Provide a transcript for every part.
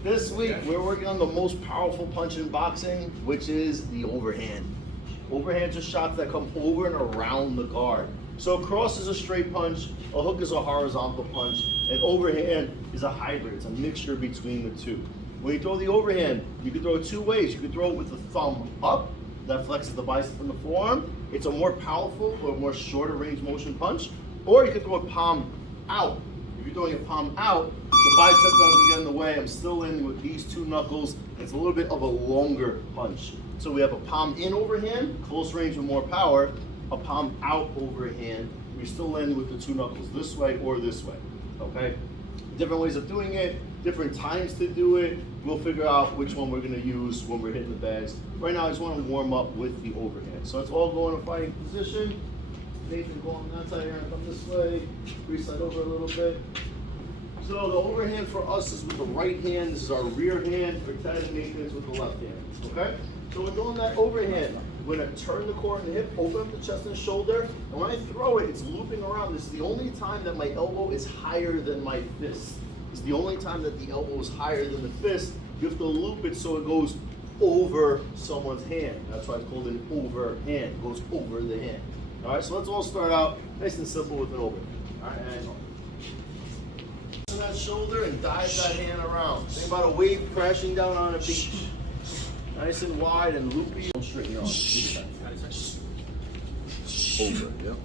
This week, we're working on the most powerful punch in boxing, which is the overhand. Overhands are shots that come over and around the guard. So a cross is a straight punch, a hook is a horizontal punch, and overhand is a hybrid. It's a mixture between the two. When you throw the overhand, you can throw it two ways. You can throw it with the thumb up, that flexes the bicep and the forearm. It's a more powerful or more shorter range motion punch. Or you can throw it palm out. If you're throwing it palm out, the bicep doesn't get in the way. I'm still landing with these two knuckles. It's a little bit of a longer punch. So we have a palm in overhand, close range with more power, a palm out overhand. We're still landing with the two knuckles, this way or this way, okay? Different ways of doing it, different times to do it. We'll figure out which one we're gonna use when we're hitting the bags. Right now, I just wanna warm up with the overhand. So let's all go in a fighting position. Nathan, go on that side here and come this way. Reset over a little bit. So the overhand for us is with the right hand. This is our rear hand. For Ted and Nathan, it's with the left hand, okay? So we're doing that overhand. We're gonna turn the core and the hip, open up the chest and shoulder, and when I throw it, it's looping around. This is the only time that my elbow is higher than my fist. It's the only time that the elbow is higher than the fist. You have to loop it so it goes over someone's hand. That's why it's called an overhand. It goes over the hand. All right, so let's all start out nice and simple with an overhand. All right, and turn that shoulder and dive that hand around. Think about a wave crashing down on a beach. Nice and wide and loopy. Don't straighten your arms. Over, yep.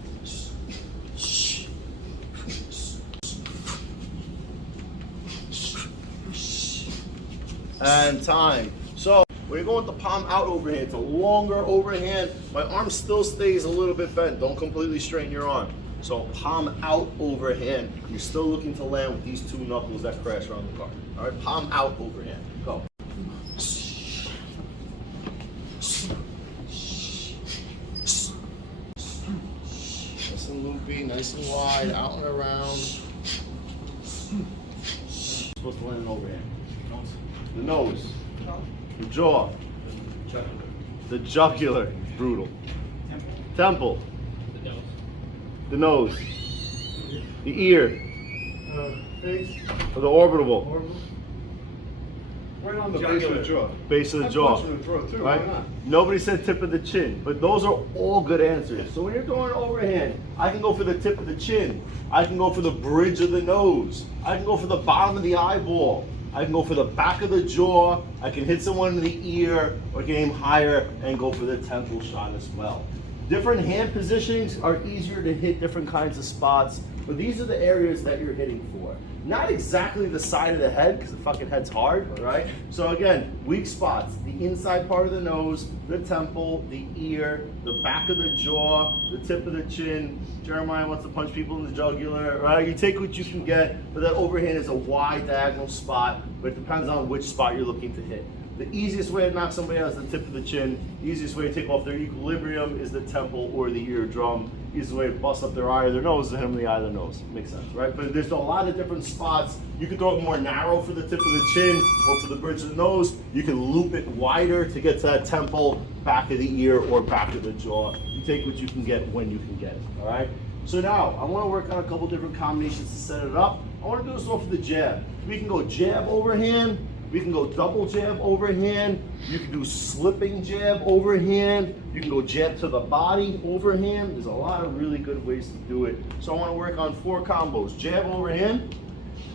And time. So when you're going with the palm out overhand, it's a longer overhand. My arm still stays a little bit bent. Don't completely straighten your arm. So palm out overhand, you're still looking to land with these two knuckles that crash around the guard. All right, palm out overhand. Go. Nice and loopy, nice and wide, out and around. Supposed to land an overhand. The nose, the jaw, the jugular, brutal. Temple, the nose, the ear, face, or the orbital. Right on the base of the jaw. Base of the jaw. Too, right? Nobody said tip of the chin, but those are all good answers. So when you're throwing overhand, I can go for the tip of the chin. I can go for the bridge of the nose. I can go for the bottom of the eyeball. I can go for the back of the jaw. I can hit someone in the ear, or I can aim higher and go for the temple shot as well. Different hand positionings are easier to hit different kinds of spots, but these are the areas that you're hitting for. Not exactly the side of the head, because the fucking head's hard, right? So again, weak spots, the inside part of the nose, the temple, the ear, the back of the jaw, the tip of the chin. Jeremiah wants to punch people in the jugular, right? You take what you can get, but that overhand is a wide diagonal spot, but it depends on which spot you're looking to hit. The easiest way to knock somebody out is the tip of the chin. The easiest way to take off their equilibrium is the temple or the eardrum. Easiest way to bust up their eye or their nose is to hit them in the eye or their nose. Makes sense, right? But there's a lot of different spots. You can throw it more narrow for the tip of the chin or for the bridge of the nose. You can loop it wider to get to that temple, back of the ear, or back of the jaw. You take what you can get when you can get it, all right? So now, I want to work on a couple different combinations to set it up. I want to do this off of the jab. We can go jab overhand. We can go double jab overhand. You can do slipping jab overhand. You can go jab to the body overhand. There's a lot of really good ways to do it. So I want to work on 4 combos. Jab overhand,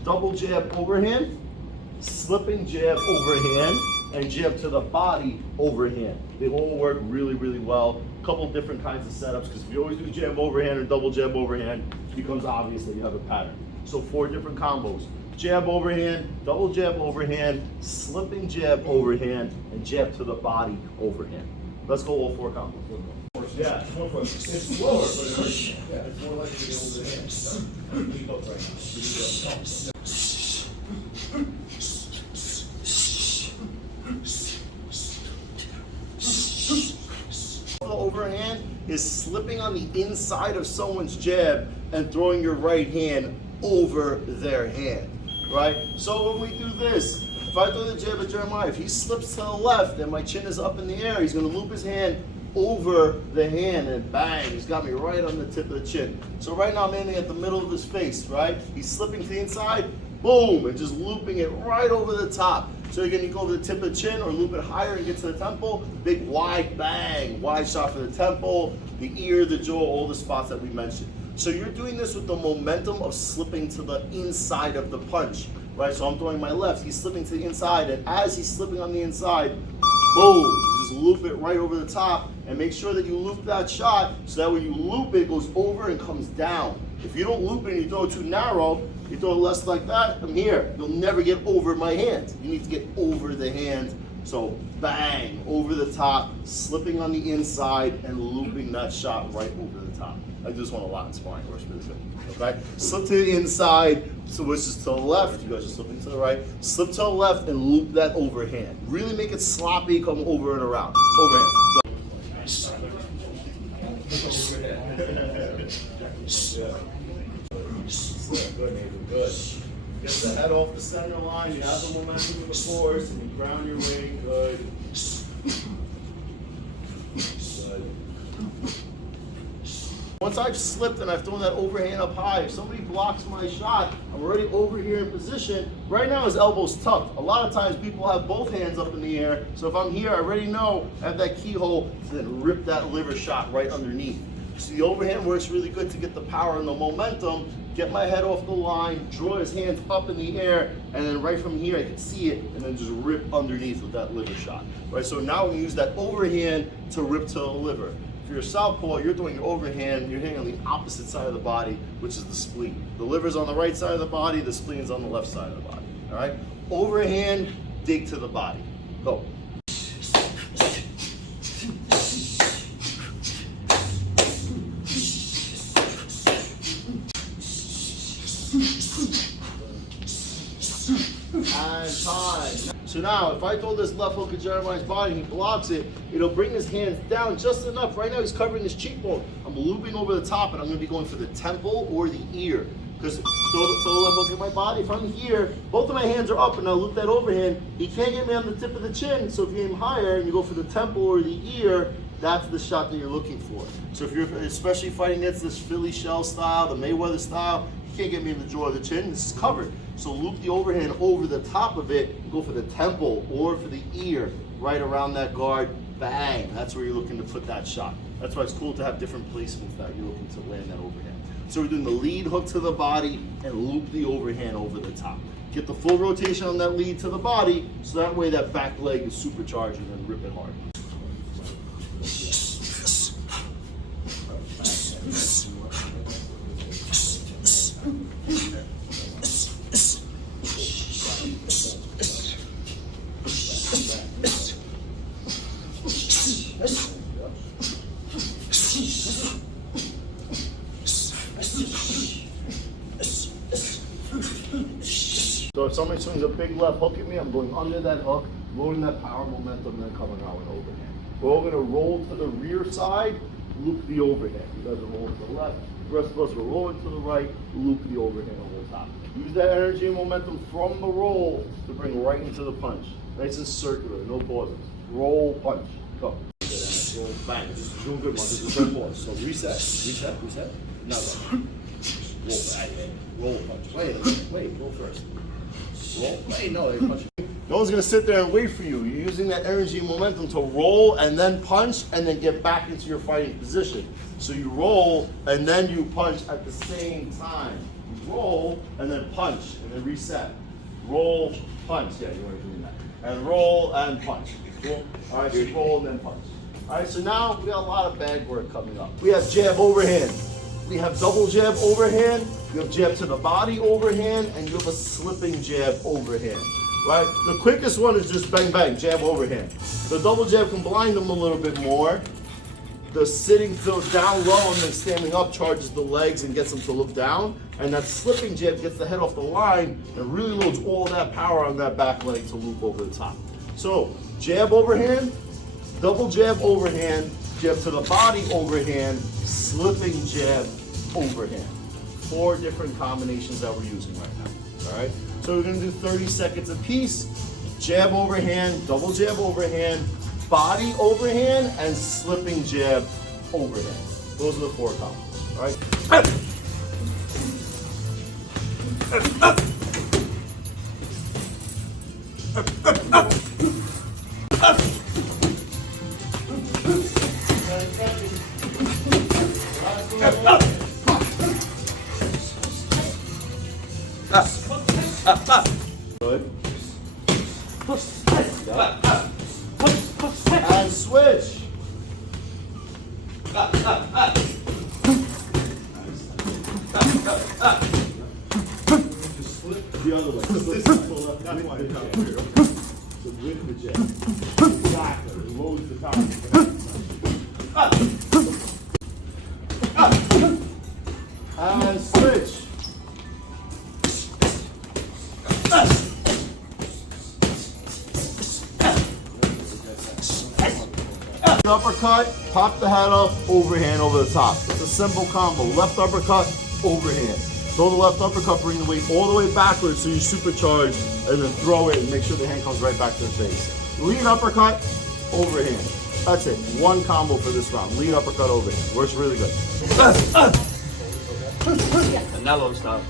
double jab overhand, slipping jab overhand, and jab to the body overhand. They all work really, really well. A couple different kinds of setups, because if you always do jab overhand or double jab overhand, it becomes obvious that you have a pattern. So 4 different combos. Jab overhand, double jab overhand, slipping jab overhand, and jab to the body overhand. Let's go all 4 combos. Let's go. Yeah, it's more fun. It's slower, but it hurts. Yeah, it's more likely to get over the hand. We go right now. The overhand is slipping on the inside of someone's jab and throwing your right hand over their hand. Right? So when we do this, if I throw the jab at Jeremiah, if he slips to the left and my chin is up in the air, he's going to loop his hand over the hand and bang, he's got me right on the tip of the chin. So right now I'm aiming at the middle of his face, right? He's slipping to the inside, boom, and just looping it right over the top. So again, you go over the tip of the chin or loop it higher and get to the temple. Big wide bang, wide shot for the temple, the ear, the jaw, all the spots that we mentioned. So you're doing this with the momentum of slipping to the inside of the punch, right? So I'm throwing my left, he's slipping to the inside, and as he's slipping on the inside, boom, just loop it right over the top, and make sure that you loop that shot so that when you loop it, it goes over and comes down. If you don't loop it and you throw it too narrow, you throw it less like that, I'm here. You'll never get over my hand. You need to get over the hand. So bang, over the top, slipping on the inside and looping that shot right over the top. I do this one a lot in sparring, works really good. Okay? Slip to the inside, so which is to the left, you guys are slipping to the right. Slip to the left and loop that overhand. Really make it sloppy, come over and around. Overhand. Good, Nathan, good. Get the head off the center line, you have the momentum of the force, and you ground your weight, good. Good. Once I've slipped and I've thrown that overhand up high, if somebody blocks my shot, I'm already over here in position. Right now his elbow's tucked. A lot of times people have both hands up in the air, so if I'm here, I already know I have that keyhole to then rip that liver shot right underneath. So the overhand works really good to get the power and the momentum, get my head off the line, draw his hands up in the air, and then right from here I can see it, and then just rip underneath with that liver shot. Right, so now we use that overhand to rip to the liver. If you're a southpaw, you're doing your overhand, you're hitting on the opposite side of the body, which is the spleen. The liver's on the right side of the body, the spleen's on the left side of the body. All right, overhand, dig to the body. Go. And time. So now, if I throw this left hook at Jeremiah's body and he blocks it, it'll bring his hands down just enough. Right now, he's covering his cheekbone. I'm looping over the top, and I'm going to be going for the temple or the ear. Because throw the left hook at my body. If I'm here, both of my hands are up, and I'll loop that overhand. He can't get me on the tip of the chin. So if you aim higher and you go for the temple or the ear, that's the shot that you're looking for. So if you're especially fighting against this Philly shell style, the Mayweather style, you can't get me in the jaw or the chin. This is covered. So loop the overhand over the top of it, and go for the temple or for the ear, right around that guard. Bang! That's where you're looking to put that shot. That's why it's cool to have different placements that you're looking to land that overhand. So we're doing the lead hook to the body and loop the overhand over the top. Get the full rotation on that lead to the body, so that way that back leg is supercharged and then rip it hard. So if somebody swings a big left hook at me, I'm going under that hook, loading that power momentum, and then coming out with overhand. We're all going to roll to the rear side, loop the overhand. You guys are rolling to the left. The rest of us are rolling to the right, loop the overhand over the top. Use that energy and momentum from the roll to bring right into the punch. Nice and circular, no pauses. Roll, punch, go. Roll, bang. Just doing good, man. Just no pause. So reset. Now go. Roll, bang. Roll, punch. Wait, go first. Roll. Wait, no, they punch. No one's gonna sit there and wait for you. You're using that energy and momentum to roll and then punch and then get back into your fighting position. So you roll and then you punch at the same time. You roll and then punch and then reset. Roll, punch. Yeah, you already doing that. And roll and punch. Roll. All right, so roll and then punch. All right, so now we got a lot of bag work coming up. We have jab overhand. We have double jab overhand. You have jab to the body overhand, and you have a slipping jab overhand. Right? The quickest one is just bang bang, jab overhand. The double jab can blind them a little bit more. The sitting goes down low and then standing up charges the legs and gets them to look down. And that slipping jab gets the head off the line and really loads all that power on that back leg to loop over the top. So jab overhand, double jab overhand, jab to the body overhand, slipping jab overhand. 4 different combinations that we're using right now. All right. So we're going to do 30 seconds apiece. Jab overhand, double jab overhand, body overhand, and slipping jab overhand. Those are the 4 combos. All right. Good. And switch. The other way. Slip to the left. That's why you come here. So with the jab. Exactly. It lowers the power. And switch. Uppercut, pop the head up, overhand over the top. It's a simple combo. Left uppercut, overhand. Throw the left uppercut, bring the weight all the way backwards so you supercharge, and then throw it and make sure the hand comes right back to the face. Lead uppercut, overhand. That's it. One combo for this round. Lead uppercut, overhand. Works really good. Canelo style.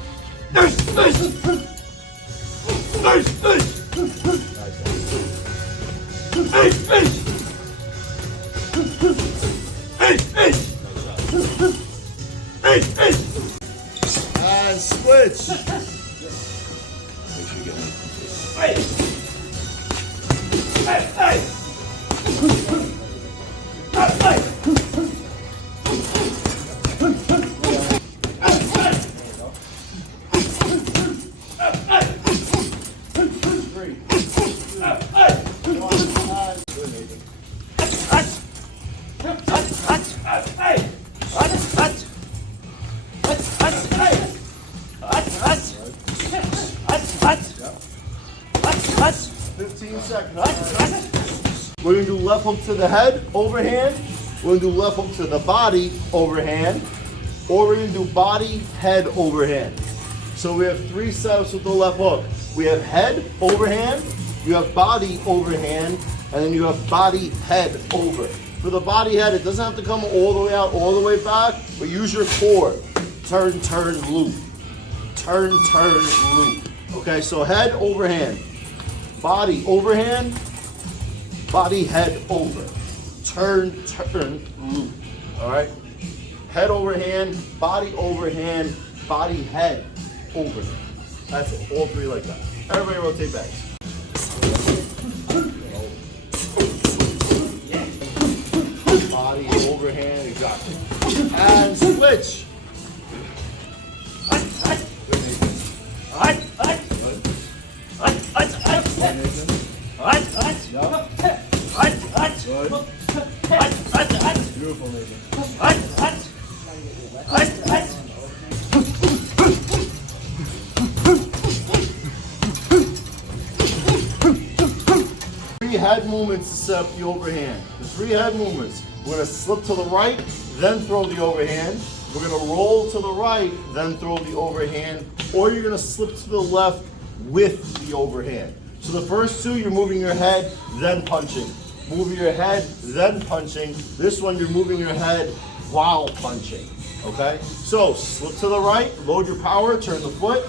And switch. Make sure you get it. We're going to do left hook to the head, overhand. We're going to do left hook to the body, overhand. Or we're going to do body, head, overhand. So we have three setups with the left hook. We have head, overhand. You have body, overhand. And then you have body, head, over. For the body head, it doesn't have to come all the way out, all the way back. But use your core. Turn, turn, loop. Turn, turn, loop. Okay, so head, overhand. Body, overhand. Body, head, over. Turn, turn, loop. All right? Head, overhand, body, overhand, body, head, over. That's it. All three like that. Everybody rotate back. Body, overhand, exactly. And switch. Beautiful, Nathan. Three head movements to set up the overhand. The three head movements. We're going to slip to the right, then throw the overhand. We're going to roll to the right, then throw the overhand. Or you're going to slip to the left with the overhand. So the first two, you're moving your head, then punching. Moving your head, then punching. This one, you're moving your head while punching. Okay? So slip to the right, load your power, turn the foot.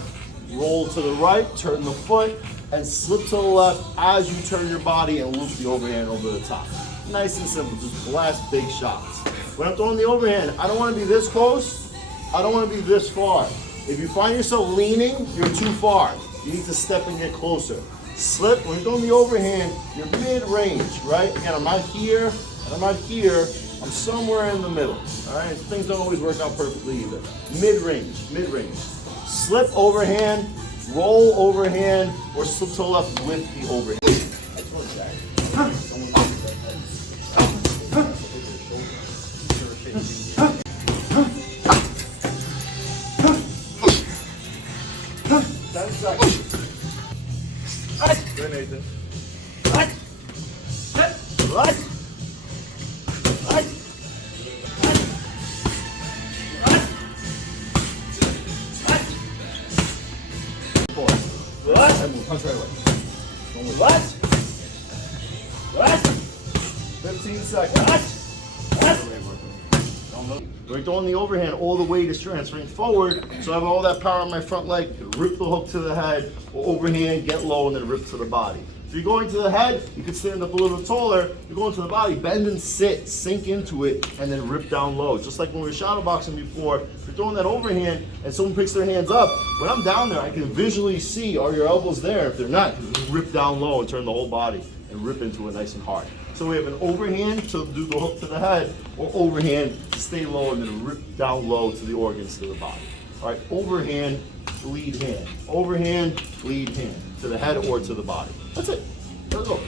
Roll to the right, turn the foot, and slip to the left as you turn your body and loop the overhand over the top. Nice and simple, just blast big shots. When I'm throwing the overhand, I don't want to be this close. I don't want to be this far. If you find yourself leaning, you're too far. You need to step and get closer. Slip, when you're doing the overhand, you're mid-range, right? Again, I'm not here, and I'm not here. I'm somewhere in the middle, all right? Things don't always work out perfectly either. Mid-range, mid-range. Slip overhand, roll overhand, or slip to the left with the overhand. 10 seconds. Good, Nathan. Punch right away. 15 seconds. We're throwing the overhand, all the weight is transferring forward, so I have all that power on my front leg, rip the hook to the head, or overhand, get low, and then rip to the body. If you're going to the head, you can stand up a little taller. If you're going to the body, bend and sit, sink into it, and then rip down low. Just like when we were shadow boxing before, if you're throwing that overhand and someone picks their hands up, when I'm down there, I can visually see, are your elbows there? If they're not, you can rip down low and turn the whole body and rip into it nice and hard. So we have an overhand to do the hook to the head, or overhand to stay low and then rip down low to the organs to the body. All right, overhand, lead hand. Overhand, lead hand. To the head or to the body. That's it. Let's go.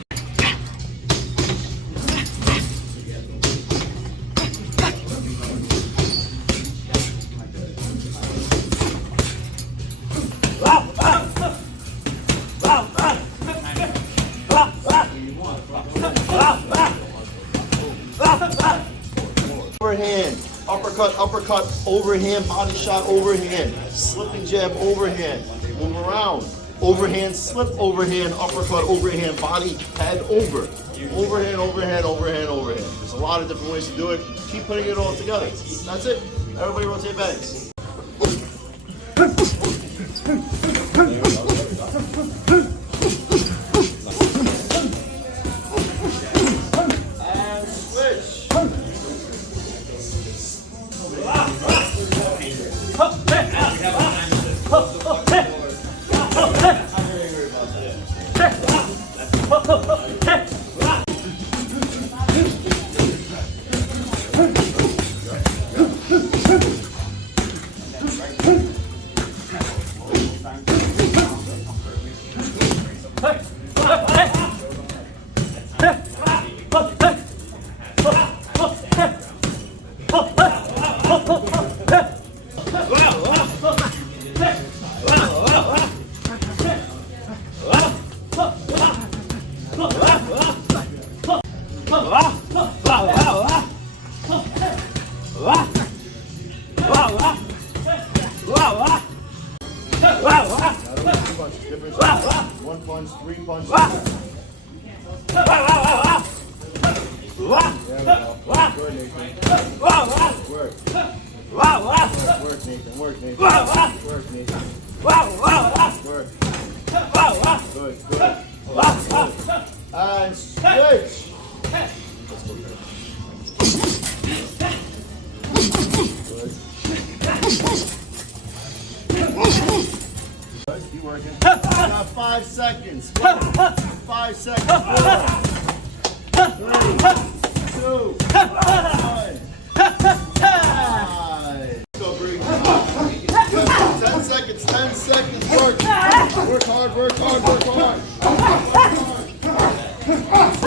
Overhand, uppercut, uppercut, overhand, body shot, overhand, slipping jab, overhand, move around, overhand, slip, overhand, uppercut, overhand, body, head, over, overhand, overhand, overhand, overhand. There's a lot of different ways to do it. Keep putting it all together. That's it. Everybody rotate bags. And switch. One punch, three punches. There we go. Good, Nathan. Work. Work, Nathan. Work, Nathan. Work, Nathan. Work. Good, good. And switch. Good. Keep working. You got 5 seconds. 5 seconds. 4, 3, 2, 1. Go, Bree. 10 seconds. 10 seconds. Work. Work hard. Work hard. Work hard. Work hard.